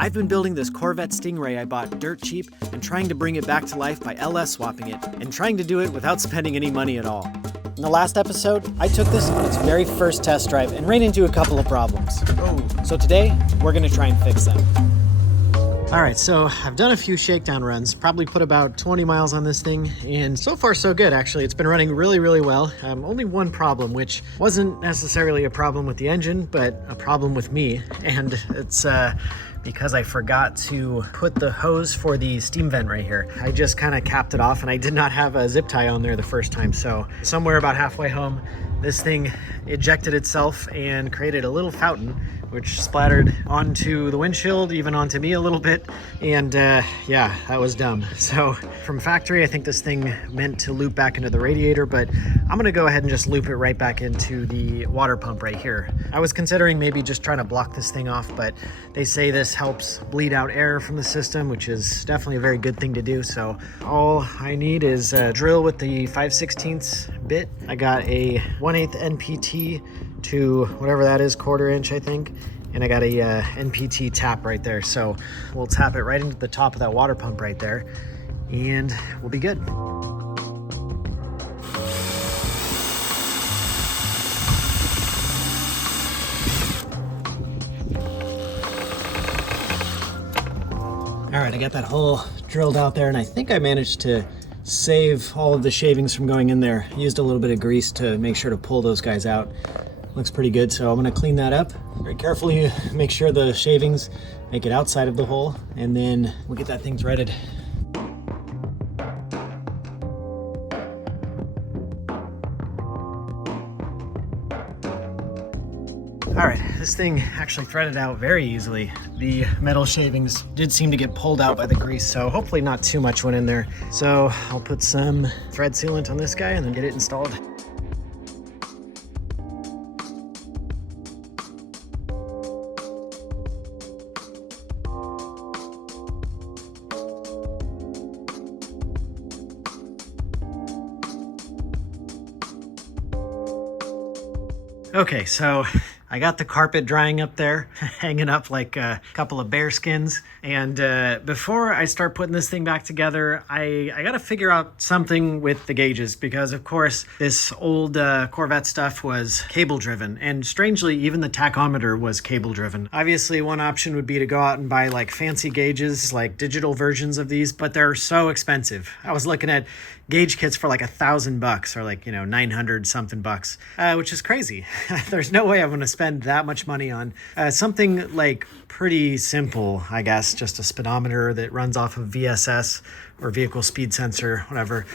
I've been building this Corvette Stingray I bought dirt cheap and trying to bring it back to life by LS swapping it, and trying to do it without spending any money at all. In the last episode, I took this on its very first test drive and ran into a couple of problems. So today, we're gonna try and fix them. All right, so I've done a few shakedown runs, probably put about 20 miles on this thing, and so far so good, actually. It's been running really, really well. Only one problem, which wasn't necessarily a problem with the engine, but a problem with me, and it's because I forgot to put the hose for the steam vent right here. I just kind of capped it off, and I did not have a zip tie on there the first time, so somewhere about halfway home, this thing ejected itself and created a little fountain, which splattered onto the windshield, even onto me a little bit. And yeah, that was dumb. So from factory, I think this thing meant to loop back into the radiator, but I'm gonna go ahead and just loop it right back into the water pump right here. I was considering maybe just trying to block this thing off, but they say this helps bleed out air from the system, which is definitely a very good thing to do. So all I need is a drill with the 5/16 bit. I got a 1/8 NPT to whatever that is, 1/4 inch, I think. And I got a NPT tap right there. So we'll tap it right into the top of that water pump right there, and we'll be good. All right, I got that hole drilled out there, and I think I managed to save all of the shavings from going in there. Used a little bit of grease to make sure to pull those guys out. Looks pretty good, so I'm gonna clean that up very carefully, make sure the shavings make it outside of the hole, and then we'll get that thing threaded. All right, this thing actually threaded out very easily. The metal shavings did seem to get pulled out by the grease, so hopefully not too much went in there. So I'll put some thread sealant on this guy and then get it installed. Okay, so I got the carpet drying up there, hanging up like a couple of bear skins. And before I start putting this thing back together, I gotta figure out something with the gauges, because of course this old Corvette stuff was cable driven, and strangely even the tachometer was cable driven. Obviously one option would be to go out and buy like fancy gauges, like digital versions of these, but they're so expensive. I was looking at gauge kits for like $1,000 or like, 900 something bucks, which is crazy. There's no way I'm gonna spend that much money on something like pretty simple, I guess, just a speedometer that runs off of VSS or vehicle speed sensor, whatever.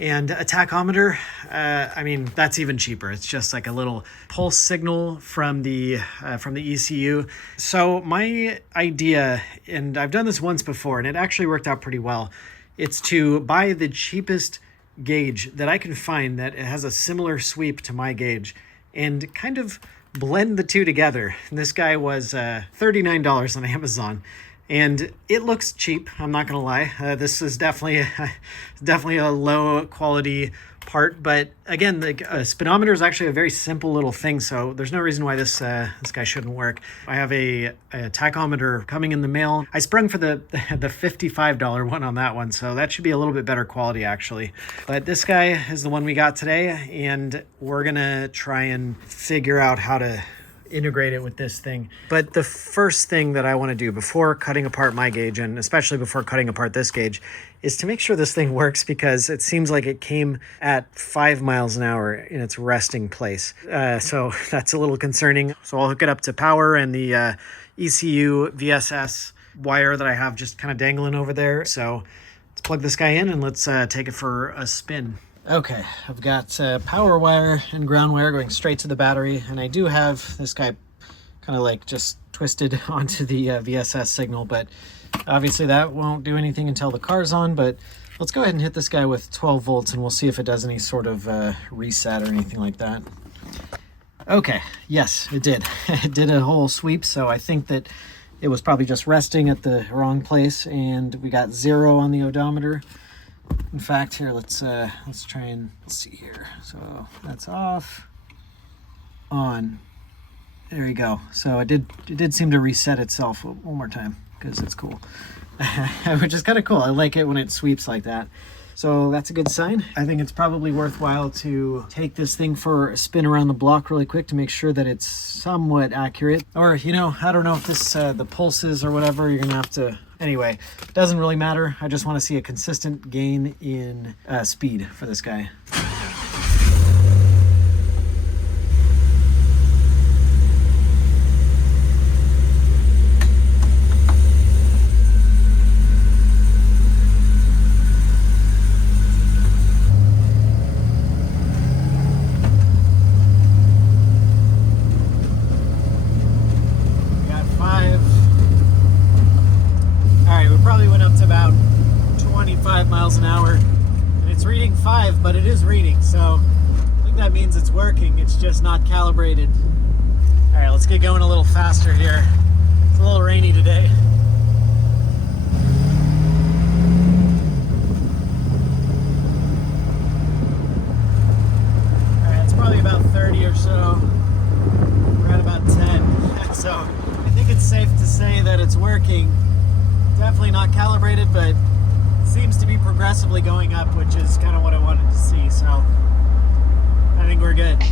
And a tachometer, I mean, that's even cheaper. It's just like a little pulse signal from the ECU. So my idea, and I've done this once before and it actually worked out pretty well, it's to buy the cheapest gauge that I can find that has a similar sweep to my gauge and kind of blend the two together. And this guy was $39 on Amazon, and it looks cheap, I'm not gonna lie. This is definitely a low quality part, but again, the speedometer is actually a very simple little thing, so there's no reason why this guy shouldn't work. I have a tachometer coming in the mail. I sprung for the $55 one on that one, so that should be a little bit better quality actually. But this guy is the one we got today, and we're gonna try and figure out how to integrate it with this thing. But the first thing that I want to do before cutting apart my gauge, and especially before cutting apart this gauge, is to make sure this thing works, because it seems like it came at 5 miles an hour in its resting place. So that's a little concerning. So I'll hook it up to power and the ECU VSS wire that I have just kind of dangling over there. So let's plug this guy in and let's take it for a spin. Okay, I've got power wire and ground wire going straight to the battery, and I do have this guy kind of like just twisted onto the VSS signal, but obviously that won't do anything until the car's on. But let's go ahead and hit this guy with 12 volts and we'll see if it does any sort of reset or anything like that. Okay, yes, it did. It did a whole sweep, so I think that it was probably just resting at the wrong place, and we got 0 on the odometer. In fact, here, let's try and see here. So that's off, on. There you go. So it did seem to reset itself. One more time. because it's cool. Which is kind of cool. I like it when it sweeps like that. So that's a good sign. I think it's probably worthwhile to take this thing for a spin around the block really quick to make sure that it's somewhat accurate. Or, you know, I don't know if this, the pulses or whatever, you're gonna have to, anyway, doesn't really matter. I just wanna see a consistent gain in speed for this guy. Miles an hour, and it's reading 5, but it is reading, so I think that means it's working. It's just not calibrated. All right, let's get going a little faster here. It's a little rainy today. All right, it's probably about 30 or so. We're at about 10, so I think it's safe to say that it's working. Definitely not calibrated, but seems to be progressively going up, which is kind of what I wanted to see, so I think we're good.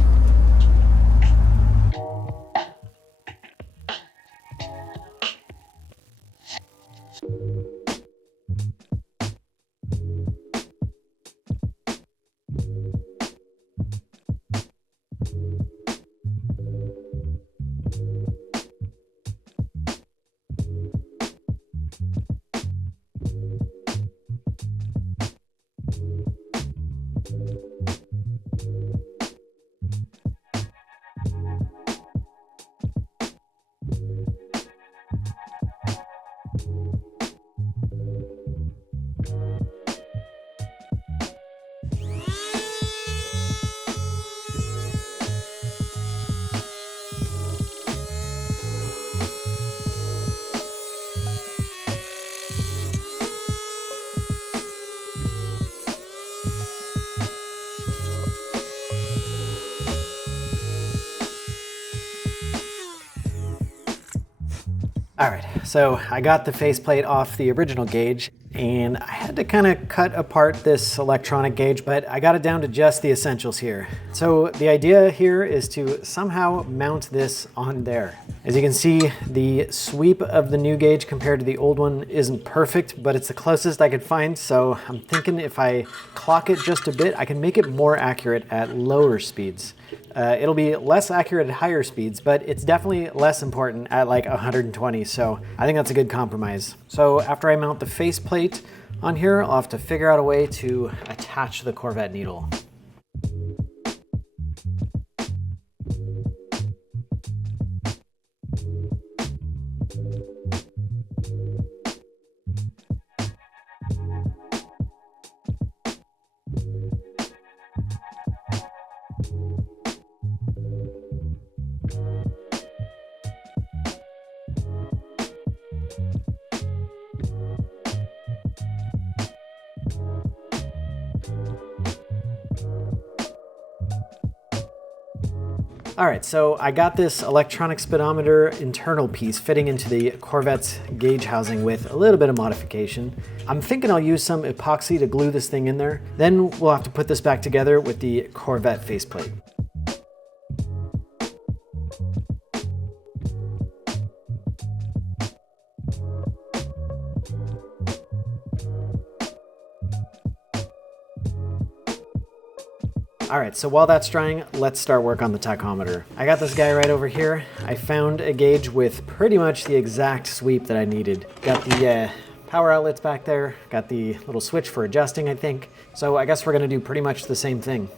All right, so I got the faceplate off the original gauge, and I had to kind of cut apart this electronic gauge, but I got it down to just the essentials here. So the idea here is to somehow mount this on there. As you can see, the sweep of the new gauge compared to the old one isn't perfect, but it's the closest I could find, so I'm thinking if I clock it just a bit, I can make it more accurate at lower speeds. It'll be less accurate at higher speeds, but it's definitely less important at like 120, so I think that's a good compromise. So after I mount the faceplate on here, I'll have to figure out a way to attach the Corvette needle. All right, so I got this electronic speedometer internal piece fitting into the Corvette's gauge housing with a little bit of modification. I'm thinking I'll use some epoxy to glue this thing in there. Then we'll have to put this back together with the Corvette faceplate. All right, so while that's drying, let's start work on the tachometer. I got this guy right over here. I found a gauge with pretty much the exact sweep that I needed. Got the power outlets back there, got the little switch for adjusting, I think. So I guess we're gonna do pretty much the same thing.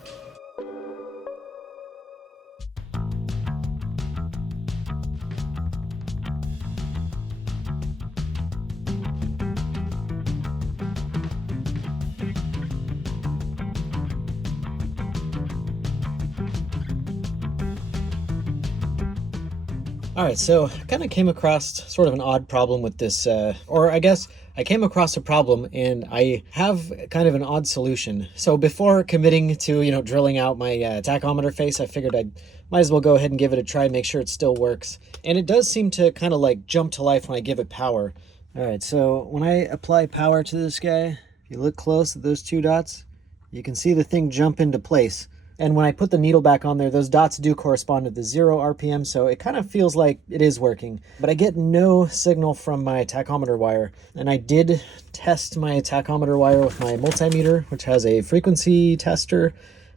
All right, so I kind of came across sort of an odd problem with this, or I guess I came across a problem and I have kind of an odd solution. So before committing to, drilling out my tachometer face, I figured I might as well go ahead and give it a try and make sure it still works. And it does seem to kind of like jump to life when I give it power. All right, so when I apply power to this guy, if you look close at those two dots, you can see the thing jump into place. And when I put the needle back on there, those dots do correspond to the 0 RPM, so it kind of feels like it is working. But I get no signal from my tachometer wire. And I did test my tachometer wire with my multimeter, which has a frequency tester.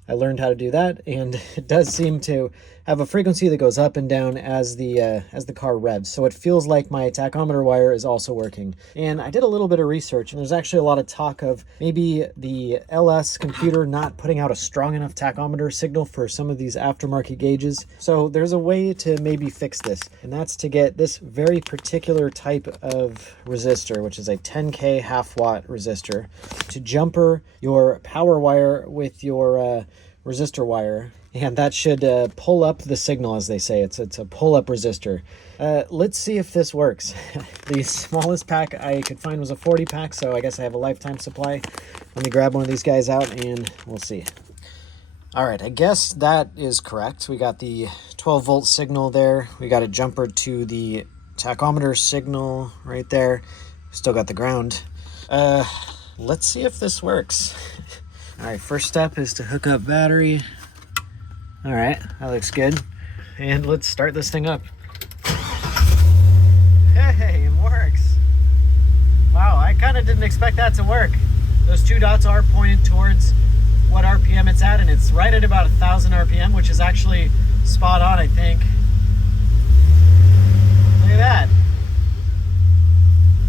I learned how to do that, and it does seem to have a frequency that goes up and down as the car revs. So it feels like my tachometer wire is also working. And I did a little bit of research, and there's actually a lot of talk of maybe the LS computer not putting out a strong enough tachometer signal for some of these aftermarket gauges. So there's a way to maybe fix this, and that's to get this very particular type of resistor, which is a 10K half-watt resistor, to jumper your power wire with your resistor wire, and that should pull up the signal, as they say. It's a pull-up resistor. Let's see if this works. The smallest pack I could find was a 40 pack, so I guess I have a lifetime supply. Let me grab one of these guys out and we'll see. All right, I guess that is correct. We got the 12 volt signal there. We got a jumper to the tachometer signal right there. Still got the ground. Let's see if this works. All right, first step is to hook up battery. All right, that looks good. And let's start this thing up. Hey, it works. Wow, I kind of didn't expect that to work. Those two dots are pointed towards what RPM it's at, and it's right at about 1,000 RPM, which is actually spot on, I think. Look at that.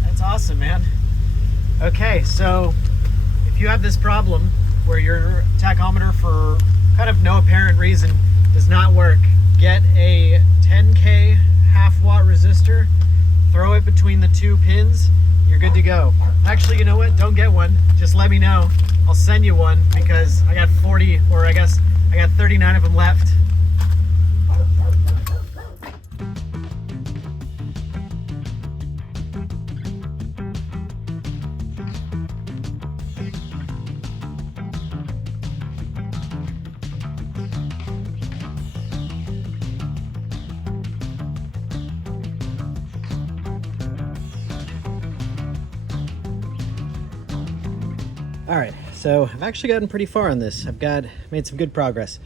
That's awesome, man. Okay, so if you have this problem where your tachometer, for kind of no apparent reason, does not work, get a 10K half-watt resistor, throw it between the two pins, you're good to go. Actually, you know what? Don't get one. Just let me know. I'll send you one because I got 40, or I guess I got 39 of them left. All right, so I've actually gotten pretty far on this. I've made some good progress.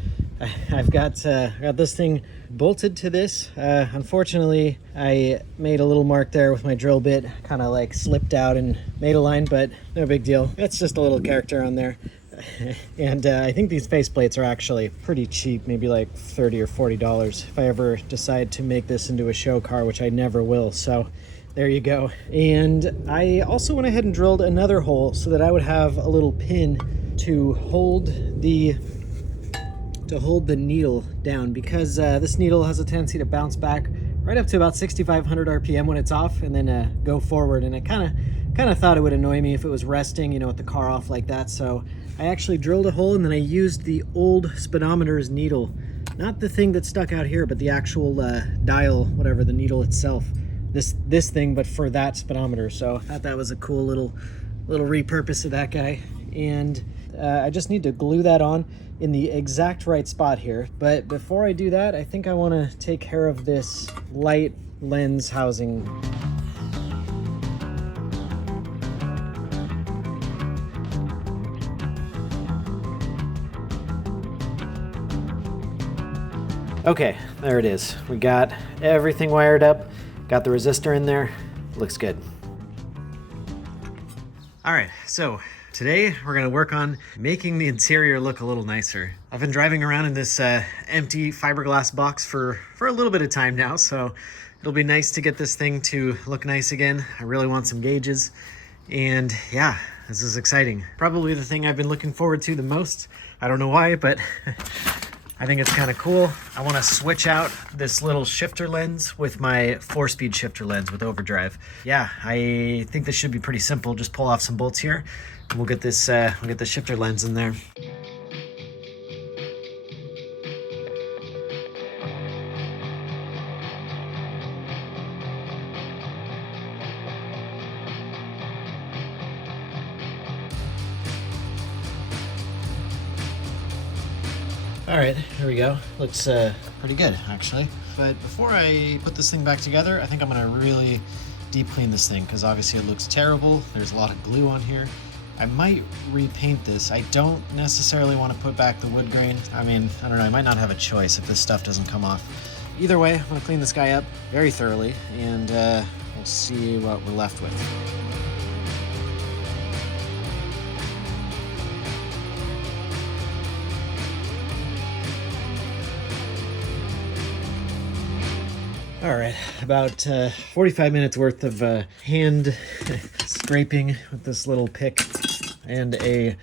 I've got this thing bolted to this. Unfortunately, I made a little mark there with my drill bit, kind of like slipped out and made a line, but no big deal. It's just a little character on there. And I think these faceplates are actually pretty cheap, maybe like $30 or $40 if I ever decide to make this into a show car, which I never will. So there you go. And I also went ahead and drilled another hole so that I would have a little pin to hold the needle down, because this needle has a tendency to bounce back right up to about 6,500 RPM when it's off, and then go forward. And I kind of thought it would annoy me if it was resting, you know, with the car off like that. So I actually drilled a hole, and then I used the old speedometer's needle, not the thing that stuck out here, but the actual dial, whatever, the needle itself. This thing, but for that speedometer. So I thought that was a cool little repurpose of that guy. And I just need to glue that on in the exact right spot here. But before I do that, I think I want to take care of this light lens housing. Okay, there it is. We got everything wired up. Got the resistor in there. Looks good. All right, so today we're gonna work on making the interior look a little nicer. I've been driving around in this empty fiberglass box for a little bit of time now, so it'll be nice to get this thing to look nice again. I really want some gauges, and yeah, this is exciting. Probably the thing I've been looking forward to the most. I don't know why, but I think it's kind of cool. I want to switch out this little shifter lens with my 4-speed shifter lens with overdrive. Yeah, I think this should be pretty simple. Just pull off some bolts here, and we'll get this shifter lens in there. All right, here we go. Looks pretty good, actually. But before I put this thing back together, I think I'm gonna really deep clean this thing because obviously it looks terrible. There's a lot of glue on here. I might repaint this. I don't necessarily want to put back the wood grain. I mean, I don't know, I might not have a choice if this stuff doesn't come off. Either way, I'm gonna clean this guy up very thoroughly and we'll see what we're left with. All right, about 45 minutes worth of hand scraping with this little pick and a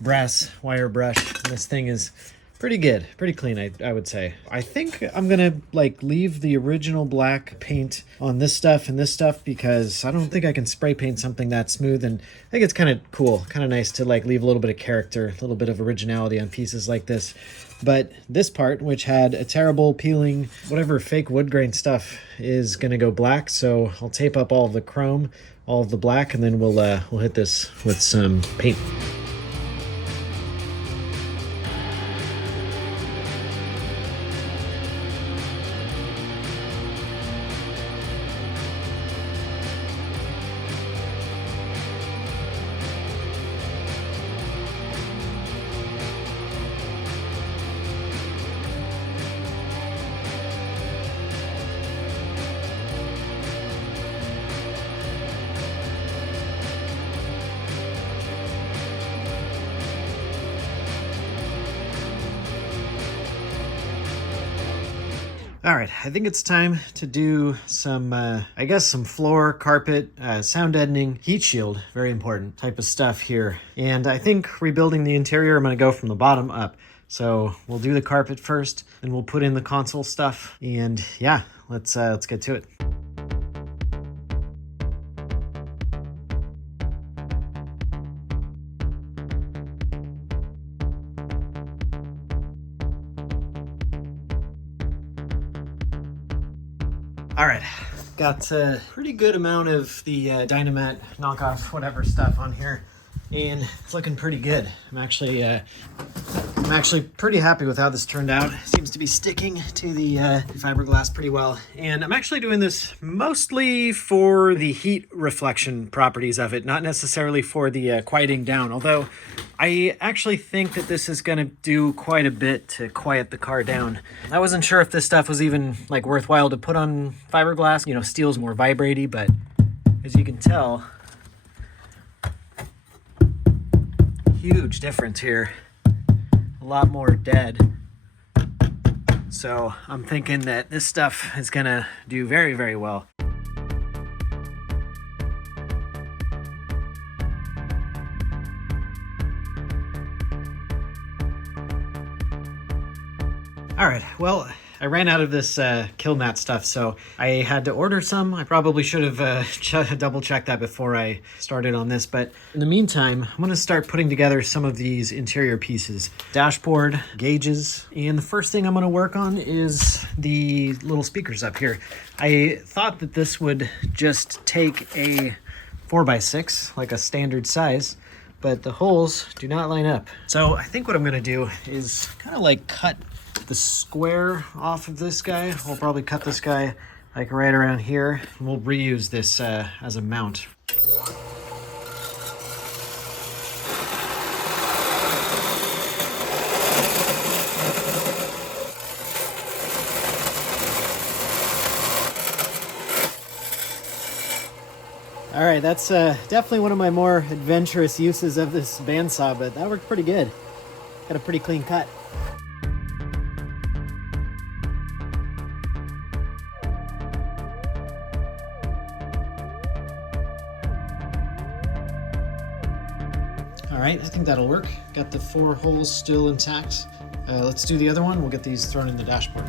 brass wire brush. This thing is pretty good, pretty clean, I would say. I think I'm gonna like leave the original black paint on this stuff and this stuff because I don't think I can spray paint something that smooth, and I think it's kind of cool, kind of nice to like leave a little bit of character, a little bit of originality on pieces like this. But this part, which had a terrible peeling, whatever fake wood grain stuff, is gonna go black. So I'll tape up all of the chrome, all of the black, and then we'll hit this with some paint. All right, I think it's time to do some, I guess some floor, carpet, sound deadening, heat shield, very important type of stuff here. And I think rebuilding the interior, I'm gonna go from the bottom up. So we'll do the carpet first, and we'll put in the console stuff. And yeah, let's get to it. All right, got a pretty good amount of the Dynamat knockoff whatever stuff on here, and it's looking pretty good. I'm actually pretty happy with how this turned out. Seems to be sticking to the fiberglass pretty well. And I'm actually doing this mostly for the heat reflection properties of it, not necessarily for the quieting down, although I actually think that this is gonna do quite a bit to quiet the car down. I wasn't sure if this stuff was even like worthwhile to put on fiberglass. You know, steel's more vibratey, but as you can tell, huge difference here. A lot more dead. So I'm thinking that this stuff is gonna do very, very well. All right, well, I ran out of this kill mat stuff, so I had to order some. I probably should have double checked that before I started on this, but in the meantime, I'm gonna start putting together some of these interior pieces. Dashboard, gauges, and the first thing I'm gonna work on is the little speakers up here. I thought that this would just take a 4x6, like a standard size, but the holes do not line up. So I think what I'm gonna do is kind of like cut the square off of this guy. We'll probably cut this guy like right around here, and we'll reuse this as a mount. All right, that's definitely one of my more adventurous uses of this bandsaw, but that worked pretty good. Got a pretty clean cut. All right, I think that'll work. Got the 4 holes still intact. Let's do the other one. We'll get these thrown in the dashboard.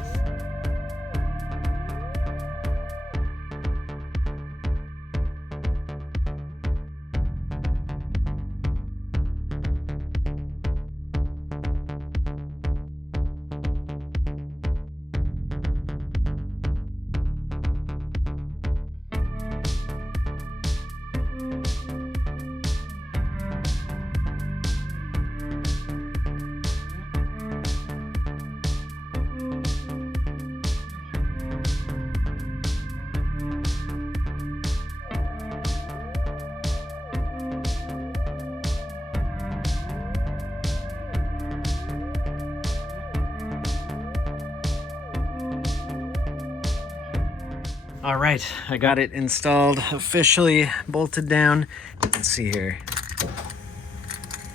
All right, I got it installed, officially bolted down. Let's see here.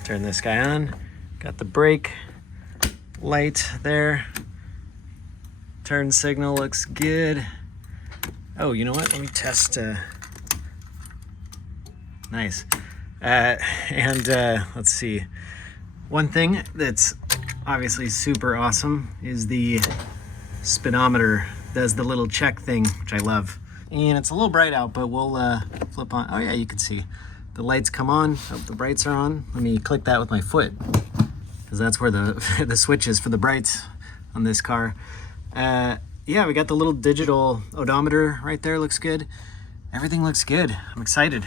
Turn this guy on. Got the brake light there. Turn signal looks good. Oh, you know what? Let me test. Nice. Let's see. One thing that's obviously super awesome is the speedometer. Does the little check thing, which I love. And it's a little bright out, but we'll flip on. Oh yeah, you can see the lights come on. Oh, the brights are on. Let me click that with my foot, because that's where the the switch is for the brights on this car. Yeah, we got the little digital odometer right there. Looks good. Everything looks good. I'm excited.